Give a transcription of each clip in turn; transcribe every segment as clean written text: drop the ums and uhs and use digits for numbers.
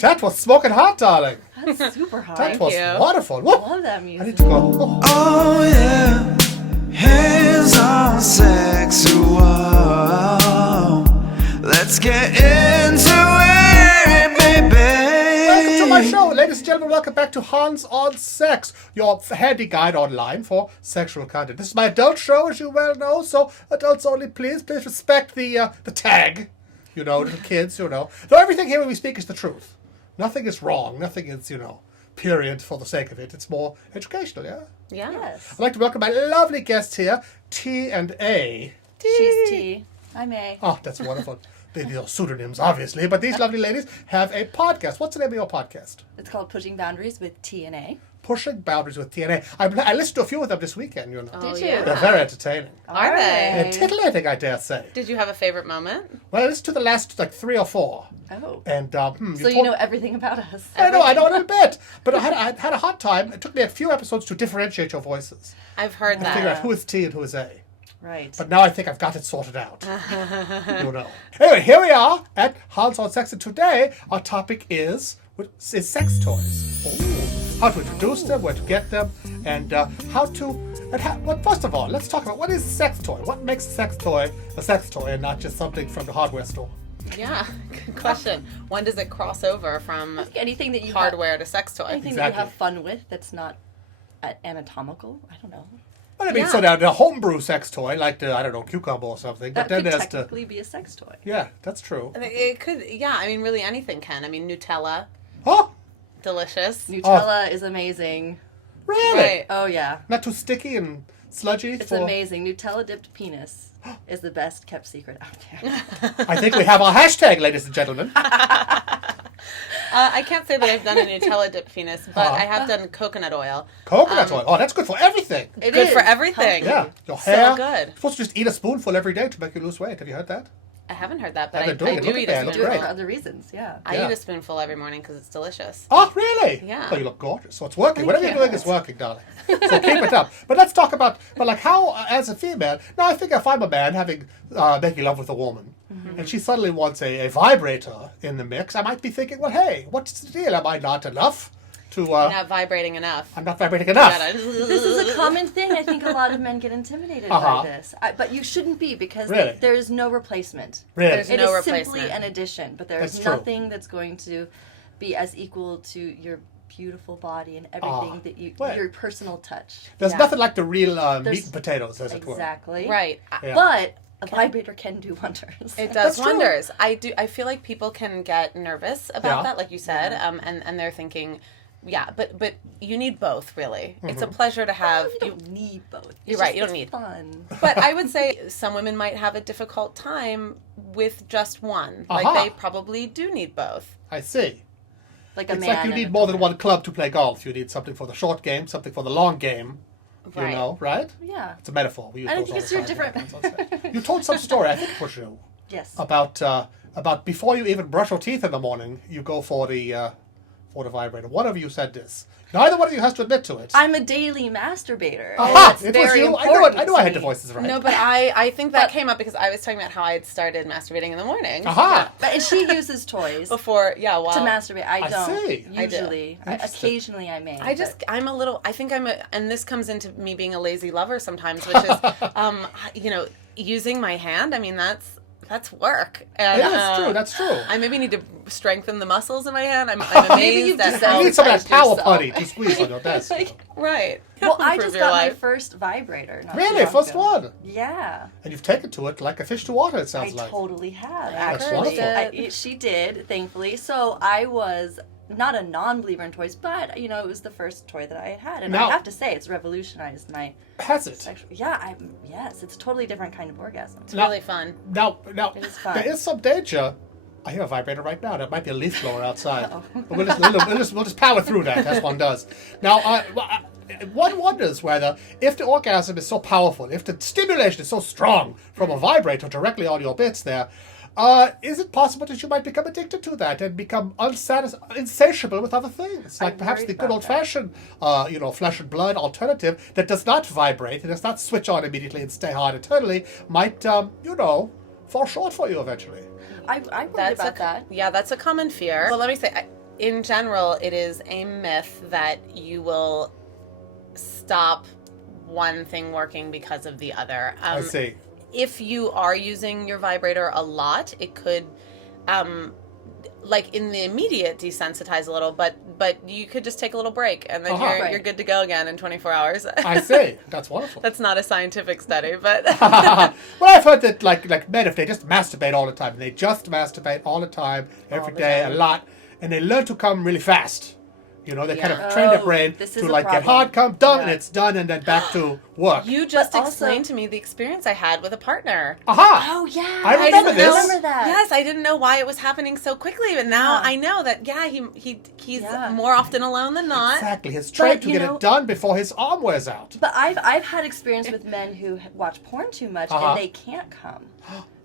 That was smoking hot, darling. That's super hot. That was you. wonderful. I Whoop. love that I music. need to go. Oh. Oh yeah, hands on sexual. Let's get into it, baby. Welcome to my show, ladies and gentlemen. Welcome back to Hans on Sex, your handy guide online for sexual content. This is my adult show, as you well know, so adults only, please respect the tag. You know, little kids, you know. Though everything here when we speak is the truth. Nothing is wrong. Nothing is, period for the sake of it. It's more educational, yeah? Yeah. Yes. I'd like to welcome my lovely guests here, T and A. She's T. I'm A. Oh, that's wonderful. These are pseudonyms, obviously, but these lovely ladies have a podcast. What's the name of your podcast? It's called Pushing Boundaries with T and A. Pushing Boundaries with TNA. I listened to a few of them this weekend, you know. Oh, Did you? yeah. They're very entertaining. Are they? And titillating, I dare say. Did you have a favorite moment? Well, I listened to the last, 3 or 4. Oh. And, So you know everything about us. I know a little bit. But I had a hard time. It took me a few episodes to differentiate your voices. I've heard To figure out that. who is T and who is A. Right. But now I think I've got it sorted out. You know. Anyway, here we are at Hans on Sex, and today our topic is sex toys. Ooh. How to introduce them, where to get them, and well, first of all, let's talk about what is a sex toy. What makes a sex toy and not just something from the hardware store? Yeah, good question. When does it cross over from anything that you hardware to sex toy? anything that you have fun with that's not anatomical. I don't know. Well, I mean, Yeah. so now the homebrew sex toy, like the, cucumber or something, but That then could there's technically be a sex toy. yeah, that's true. It could, yeah, I mean, really anything can. I mean, Nutella, Oh, delicious. Nutella is amazing. really? Right. Oh yeah. Not too sticky and sludgy? It's amazing. Nutella dipped penis is the best kept secret out there. I think we have our hashtag, ladies and gentlemen. I can't say that I've done a Nutella dipped penis, but Uh-huh. I have done coconut oil. Coconut oil. Oh, that's good for everything. It Good is for everything. healthy. Yeah, your So hair. good. You're supposed to just eat a spoonful every day to make you lose weight. Have you heard that? I haven't heard that, but I've I been doing do it. Look at eat that. a It looks Do it great. for other reasons. Yeah. I Yeah. eat a spoonful every morning because it's delicious. Oh, really? Yeah. Oh, you look gorgeous. So it's working. Thank Whatever you. you're doing is working, darling. So keep it up. But let's talk about, how, as a female, now I think if I'm a man making love with a woman, Mm-hmm. and she suddenly wants a vibrator in the mix, I might be thinking, well, hey, what's the deal? Am I not enough to, You're not vibrating enough. I'm not vibrating enough. Gotta- This is a common thing. I think a lot of men get intimidated Uh-huh. by this. But you shouldn't be because Really? there is no replacement. Really? There's It no is simply replacement. an addition, but there is That's true. nothing that's going to be as equal to your beautiful body and everything that well, your personal touch. There's Yeah. nothing like the real meat There's- and potatoes, as it were. Exactly. Right. Yeah. But a vibrator can do wonders. It That's does true. wonders. I feel like people can get nervous about Yeah. that, like you said, and they're thinking, yeah, but you need both, really. It's a Mm-hmm. pleasure to have. You don't need both. You're right, you don't need- fun. But I would say some women might have a difficult time with just one. Like Aha. they probably do need both. I see. Like a It's man. like you and need a more than woman. one club to play golf. You need something for the short game, something for the long game. Right. You know, right? Yeah. It's a metaphor. We use I don't those think all it's the your time. different- You told some story, I think it was you, Yes. about before you even brush your teeth in the morning, you go for the vibrator. One of you said this. Neither one of you has to admit to it. I'm a daily masturbator. and Aha! that's It was very you. I important knew I to had the me. voices right. No, but I think that But- came up because I was talking about how I had started masturbating in the morning. Aha! And she uses toys Before, yeah, while to masturbate. I I don't. see. I do. Usually. Interesting. Occasionally I may. I just, I'm a little, I think and this comes into me being a lazy lover sometimes, which is, using my hand. I mean, that's work. And, It is true. That's true. I maybe need to strengthen the muscles in my hand. I'm amazed Maybe you've at just how You need some of that Desensitized power yourself. putty to squeeze on your desk. right. Well, I Improve just your got my life. first vibrator. not too Really? long First ago. one? Yeah. And you've taken to it like a fish to water, it I sounds like. totally have, That's actually. wonderful. She did, thankfully. So I was not a non-believer in toys, but, it was the first toy that I had. And Now- I have to say, it's revolutionized my Has it? sexual... Yeah, yes, it's a totally different kind of orgasm. It's really fun. Now, It is fun. there is some danger. I hear a vibrator right now. That might be a leaf blower outside. Uh-oh. But we'll just power through that, as one does. Now, one wonders whether, if the orgasm is so powerful, if the stimulation is so strong from a vibrator directly on your bits there, is it possible that you might become addicted to that and become insatiable with other things? Like I'm perhaps worried the good about old-fashioned, flesh and blood alternative that does not vibrate, and does not switch on immediately and stay hard eternally, might, fall short for you eventually. I worried That's about that. Yeah, that's a common fear. Well, let me say, in general, it is a myth that you will stop one thing working because of the other. I see. If you are using your vibrator a lot, it could, like in the immediate, desensitize a little. But you could just take a little break, and then Right. you're good to go again in 24 hours. I see. That's wonderful. That's not a scientific study, but Well, I've heard that like men, if they just masturbate all the time, and they just masturbate all the time, every the day, time. a lot, and they learn to come really fast. You know, they kind of train their Oh, brain this is to a like get problem. hard come, done, and Yeah. it's done, and then back to work. you just But also- explained to me the experience I had with a partner. Aha! Oh yeah, I remember didn't this. Remember that? Yes, I didn't know why it was happening so quickly, but now Yeah. I know that. Yeah, he's Yeah. more often alone than not. Exactly. He's trained to you get know- it done before his arm wears out. But I've had experience with men who watch porn too much Uh-huh. and they can't come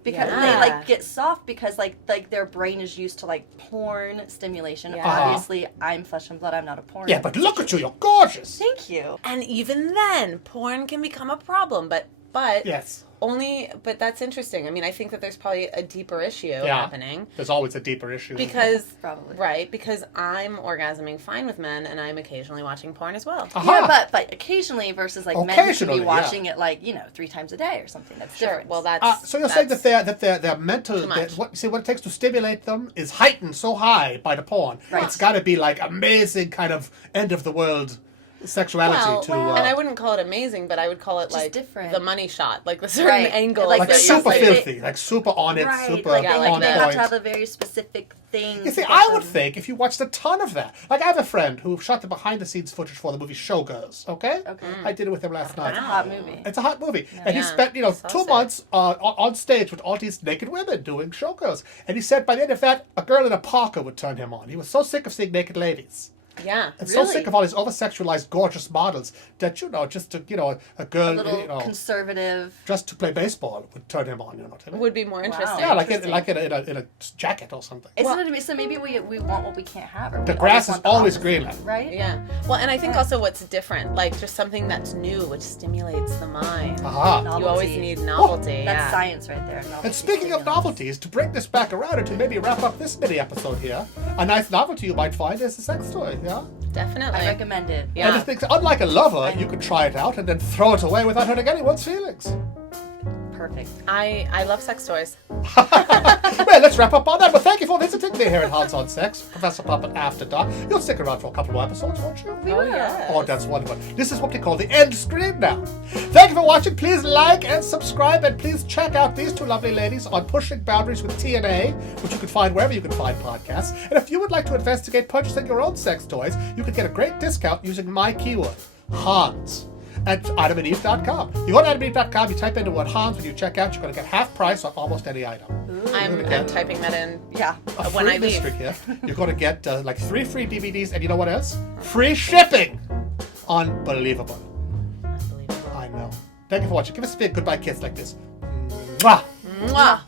because they Yeah. like get soft because like their brain is used to like porn stimulation. Yeah. Obviously, I'm flesh and blood. I'm not a porn. Yeah, but look at you. You're gorgeous. Thank you. And even then, porn can become a problem. But Yes. only. But that's interesting. I mean, I think that there's probably a deeper issue Yeah. happening. There's always a deeper issue. Because Probably. right, because I'm orgasming fine with men, and I'm occasionally watching porn as well. Aha. Yeah, but occasionally versus like men who should Occasionally, be yeah. watching it like 3 times a day or something. That's Sure. different. Well, that's So you're saying that their mental too much. what it takes to stimulate them is heightened so high by the porn. Right. It's got to be like amazing kind of end of the world sexuality and I wouldn't call it amazing, but I would call it Just like different. the money shot, like the certain Right. angle, Like like the- super like filthy, like super on it, right, super like, yeah, they, on they point. have to have a very specific thing. You see, to I get would them- think if you watched a ton of that, like I have a friend who shot the behind-the-scenes footage for the movie Showgirls. Okay, Okay. I did it with him last night. It's a hot movie. It's a hot movie, and he Yeah. spent 2 sick. months on stage with all these naked women doing showgirls. And he said by the end of that, a girl in a parka would turn him on. He was so sick of seeing naked ladies. Yeah, And really. so sick of all these over-sexualized, gorgeous models that just to a girl A little conservative. just to play baseball would turn him on. You know what I mean? Would be more interesting. Yeah, like interesting. in a jacket or something. Isn't it? So maybe we want what we can't have. Or The we grass is want the always opposite, greener. right? Yeah. Well, and I think also what's different, like just something that's new, which stimulates the mind. Aha. You always Novelty. need novelty. That's yeah. science right there. And speaking of novelties, to bring this back around and to maybe wrap up this mini episode here, a nice novelty you might find is a sex toy, yeah? Definitely. I recommend it. Yeah. And it's, unlike a lover, you could try it out and then throw it away without hurting anyone's feelings. Perfect. I love sex toys. Well, let's wrap up on that. But thank you for visiting me here at Hans on Sex, Professor Puppet After Dark. You'll stick around for a couple more episodes, won't you? Oh yeah. Oh, that's wonderful. This is what we call the end screen now. Thank you for watching. Please like and subscribe, and please check out these two lovely ladies on Pushing Boundaries with TNA, which you can find wherever you can find podcasts. And if you would like to investigate purchasing your own sex toys, you can get a great discount using my keyword, Hans, at adamandeve.com. You go to adamandeve.com, you type in the word Hans when you check out, you're going to get half price on almost any item. I'm typing that in. Yeah. When Free I leave. mystery here. You're going to get like 3 free DVDs, and you know what else? Free shipping! Unbelievable. Unbelievable. I know. Thank you for watching. Give us a big goodbye kiss like this. Mwah! Mwah.